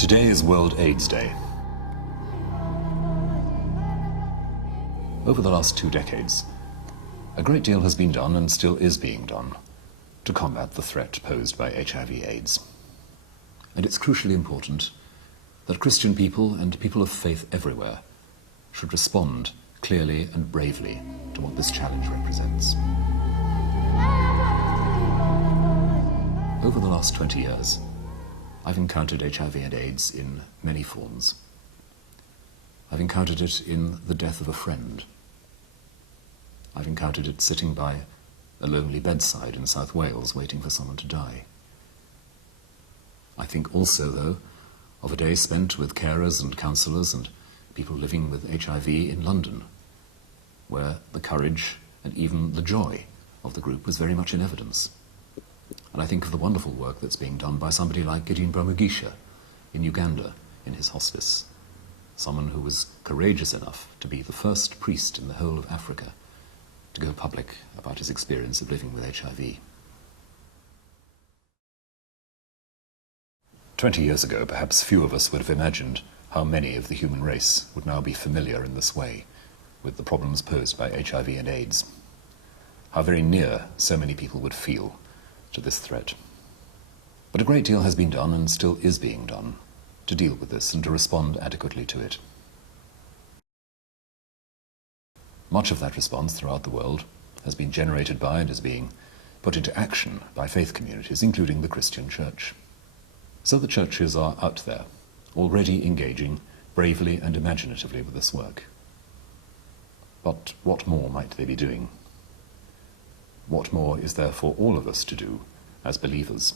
Today is World AIDS Day. Over the last 2 decades, a great deal has been done and still is being done to combat the threat posed by HIV/AIDS. And it's crucially important that Christian people and people of faith everywhere should respond clearly and bravely to what this challenge represents. Over the last 20 years, I've encountered HIV and AIDS in many forms. I've encountered it in the death of a friend. I've encountered it sitting by a lonely bedside in South Wales waiting for someone to die. I think also, though, of a day spent with carers and counsellors and people living with HIV in London, where the courage and even the joy of the group was very much in evidence. And I think of the wonderful work that's being done by somebody like Gideon Brahmagisha in Uganda in his hospice, someone who was courageous enough to be the first priest in the whole of Africa to go public about his experience of living with HIV. 20 years ago, perhaps few of us would have imagined how many of the human race would now be familiar in this way with the problems posed by HIV and AIDS. How very near so many people would feel to this threat. But a great deal has been done and still is being done to deal with this and to respond adequately to it. Much of that response throughout the world has been generated by and is being put into action by faith communities, including the Christian Church. So the churches are out there, already engaging bravely and imaginatively with this work. But what more might they be doing? What more is there for all of us to do as believers?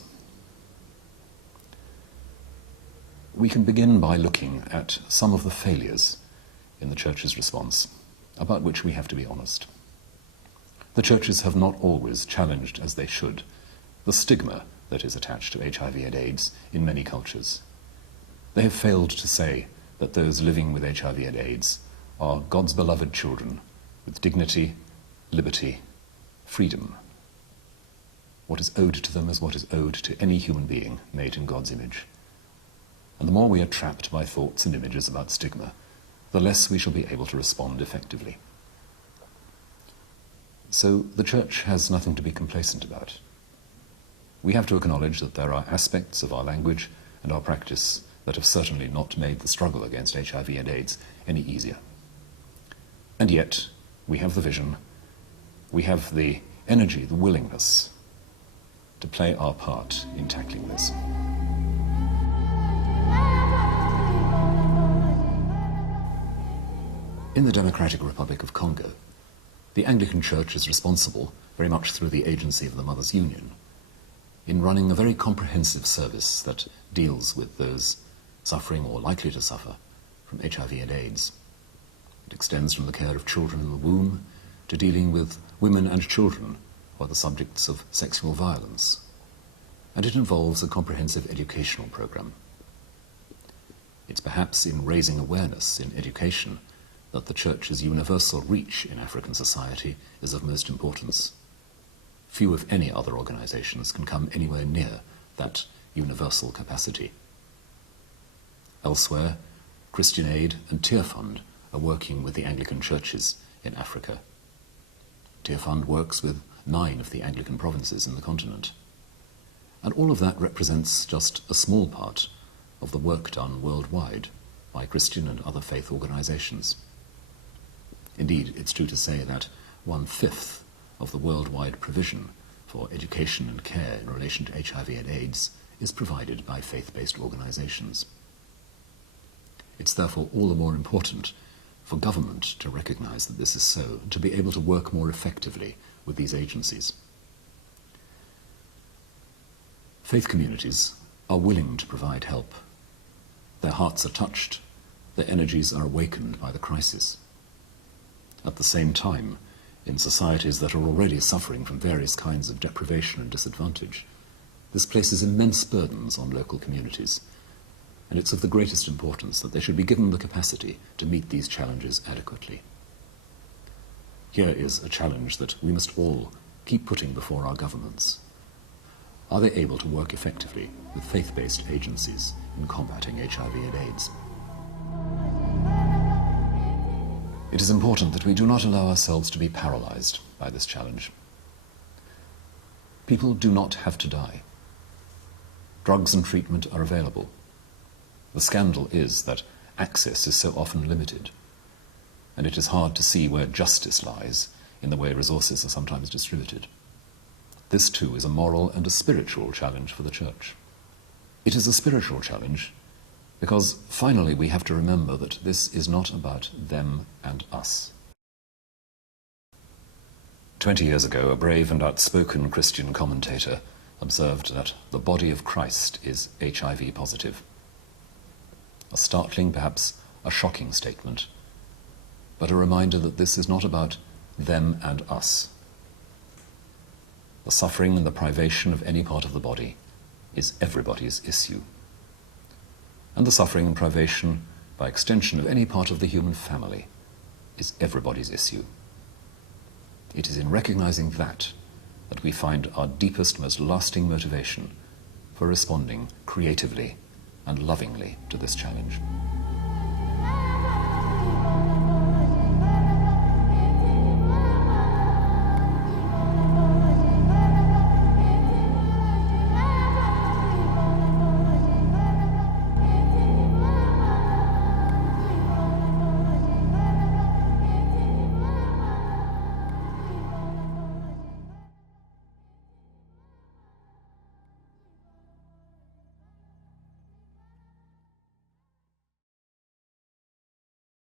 We can begin by looking at some of the failures in the Church's response, about which we have to be honest. The churches have not always challenged as they should the stigma that is attached to HIV and AIDS in many cultures. They have failed to say that those living with HIV and AIDS are God's beloved children with dignity, liberty, freedom. What is owed to them is what is owed to any human being made in God's image. And the more we are trapped by thoughts and images about stigma, the less we shall be able to respond effectively. So the Church has nothing to be complacent about. We have to acknowledge that there are aspects of our language and our practice that have certainly not made the struggle against HIV and AIDS any easier. And yet, we have the vision, we have the energy, the willingness to play our part in tackling this. In the Democratic Republic of Congo, the Anglican Church is responsible, very much through the agency of the Mothers' Union, in running a very comprehensive service that deals with those suffering or likely to suffer from HIV and AIDS. It extends from the care of children in the womb to dealing with women and children who are the subjects of sexual violence. And it involves a comprehensive educational program. It's perhaps in raising awareness in education that the Church's universal reach in African society is of most importance. Few, if any, other organizations can come anywhere near that universal capacity. Elsewhere, Christian Aid and Tear Fund are working with the Anglican churches in Africa. Tear Fund works with 9 of the Anglican provinces in the continent. And all of that represents just a small part of the work done worldwide by Christian and other faith organizations. Indeed, it's true to say that 1/5 of the worldwide provision for education and care in relation to HIV and AIDS is provided by faith-based organizations. It's therefore all the more important for government to recognize that this is so and to be able to work more effectively with these agencies. Faith communities are willing to provide help. Their hearts are touched, their energies are awakened by the crisis. At the same time, in societies that are already suffering from various kinds of deprivation and disadvantage, this places immense burdens on local communities, and it's of the greatest importance that they should be given the capacity to meet these challenges adequately. Here is a challenge that we must all keep putting before our governments. Are they able to work effectively with faith-based agencies in combating HIV and AIDS? It is important that we do not allow ourselves to be paralyzed by this challenge. People do not have to die. Drugs and treatment are available. The scandal is that access is so often limited, and it is hard to see where justice lies in the way resources are sometimes distributed. This too is a moral and a spiritual challenge for the Church. It is a spiritual challenge because finally we have to remember that this is not about them and us. 20 years ago, a brave and outspoken Christian commentator observed that the body of Christ is HIV positive. A startling, perhaps a shocking statement, but a reminder that this is not about them and us. The suffering and the privation of any part of the body is everybody's issue. And the suffering and privation, by extension, of any part of the human family is everybody's issue. It is in recognizing that we find our deepest, most lasting motivation for responding creatively and lovingly to this challenge.